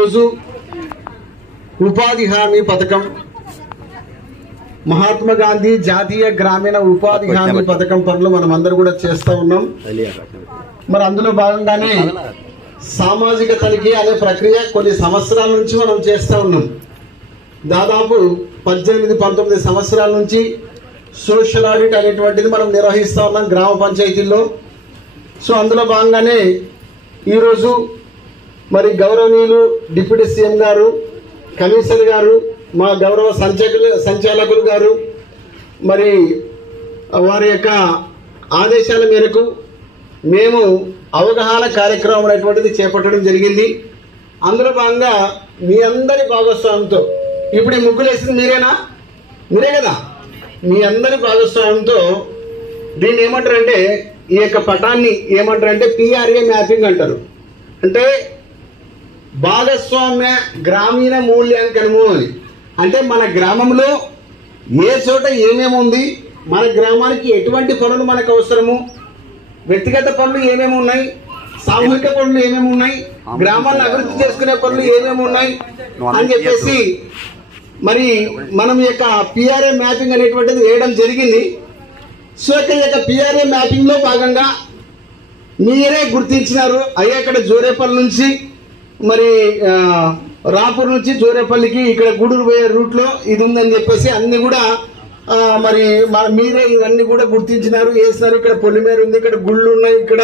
రోజు ఉపాధి హామీ పథకం మహాత్మా గాంధీ జాతీయ గ్రామీణ ఉపాధి హామీ పథకం పనులు మనం అందరూ కూడా చేస్తా ఉన్నాం. మరి అందులో భాగంగానే సామాజిక తనిఖీ అనే ప్రక్రియ కొన్ని సంవత్సరాల నుంచి మనం చేస్తా ఉన్నాం. దాదాపు 18-19 సంవత్సరాల నుంచి సోషల్ ఆడిట్ అనేటువంటిది మనం నిర్వహిస్తా ఉన్నాం గ్రామ పంచాయతీల్లో. సో అందులో భాగంగానే ఈరోజు మరి గౌరవనీయులు డిప్యూటీ సీఎం గారు, కమిషనర్ గారు, మా గౌరవ సంచాలకులు గారు మరి వారి యొక్క ఆదేశాల మేరకు మేము అవగాహన కార్యక్రమం అనేటువంటిది చేపట్టడం జరిగింది. అందులో భాగంగా మీ అందరి భాగస్వామ్యంతో, ఇప్పుడు ఈ ముగ్గులు వేసింది మీరే కదా, మీ అందరి భాగస్వామ్యంతో దీన్ని ఏమంటారంటే, ఈ యొక్క పటాన్ని ఏమంటారంటే PRA మ్యాపింగ్ అంటారు. అంటే భాగస్వామ్య గ్రామీణ మూల్యాంకనము అని. అంటే మన గ్రామంలో ఏ చోట ఏమేమి ఉంది, మన గ్రామానికి ఎటువంటి పనులు మనకు అవసరము, వ్యక్తిగత పనులు ఏమేమి ఉన్నాయి, సామూహిక పనులు ఏమేమి ఉన్నాయి, గ్రామాలను అభివృద్ధి చేసుకునే పనులు ఏమేమి ఉన్నాయి అని చెప్పేసి మరి మనం యొక్క PRA మ్యాపింగ్ అనేటువంటిది వేయడం జరిగింది. సో ఈ యొక్క PRA మ్యాపింగ్ లో భాగంగా మీరే గుర్తించినారు. అయ్యా ఇక్కడ జోరేపల్లి నుంచి మరి రాపూర్ నుంచి జోరేపల్లికి ఇక్కడ గూడూరు పోయే రూట్ లో ఇది ఉందని చెప్పేసి అన్ని కూడా మరి మీరే ఇవన్నీ కూడా గుర్తించినారు, వేసినారు. ఇక్కడ పొలిమేర ఉంది, ఇక్కడ గుళ్ళు ఉన్నాయి, ఇక్కడ